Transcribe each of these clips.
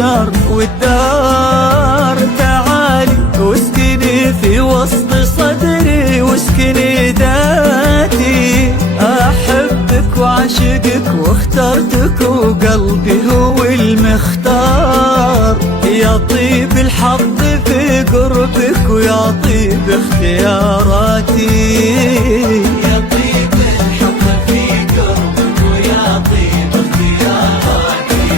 البشر والدار. تعالي واسكني في وسط صدري واسكني ذاتي، أحبك وعشقك واخترتك وقلبي هو المختار. يا طيب الحظ في قربك ويا طيب اختياراتي، يا طيب الحظ في قربك ويا طيب اختياراتي.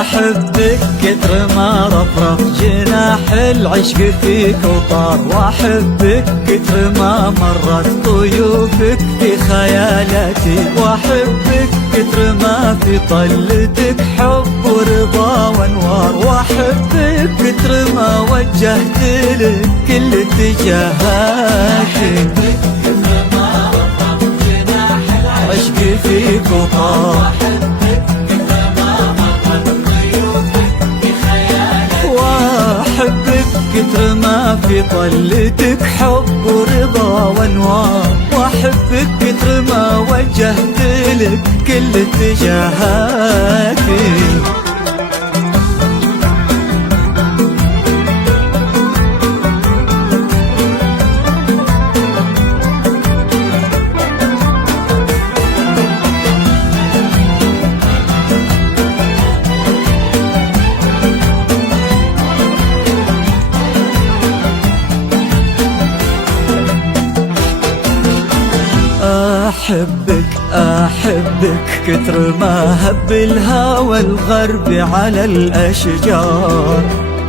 أحبك كتر ما رفرف جناح العشق فيك وطار، وأحبك كتر ما مرت طيوفك في خيالاتي، وأحبك كتر ما في طلتك حب ورضا وانوار، وأحبك كتر ما وجهت لك كل اتجاهاتي. أحبك كتر ما رفرف جناح العشق فيك وطار، كتر ما في طلتك حب ورضا وانوار، واحبك كتر ما وجهت لك كل اتجاهاتي. أحبك كتر ما هب الهوى الغربي على الأشجار،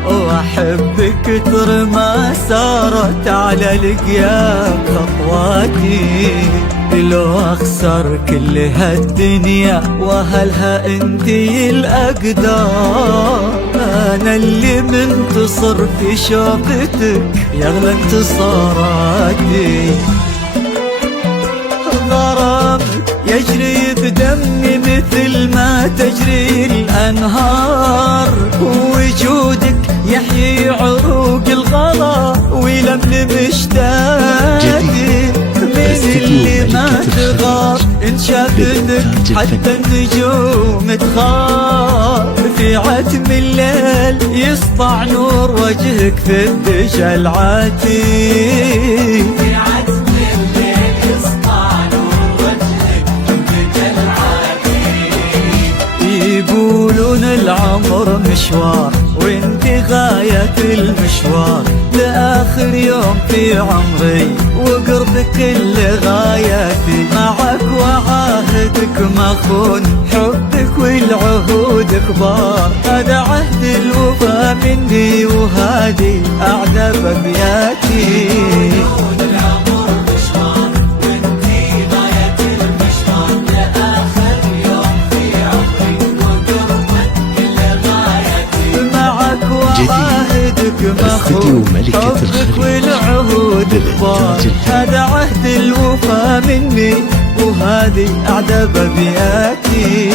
وأحبك كتر ما سارت على لقياك خطواتي. لو أخسر كل هالدنيا وأهلها انتي الأقدار، أنا اللي منتصر في شوقتك يغلى انتصاراتي. غرامك يجري بدمي مثل ما تجري الأنهار، ووجودك يحيي عروق الغلا ويلملم اشتاقي. من اللي ما تغار إن شافتك حتى النجوم تخاف، في عتم الليل يسطع نور وجهك في الدجى العاتي. يقولون العمر مشوار وانت غاية المشوار، لآخر يوم في عمري وقربك اللي غاياتي. معك وعاهدك ما خون حبك والعهود كبار، هذا عهد الوفا مني وهذه أعذب أبياتي. استديو ملكة حبك والعهود كبار، هذا عهد الوفا مني وهذه أعذب أبياتي.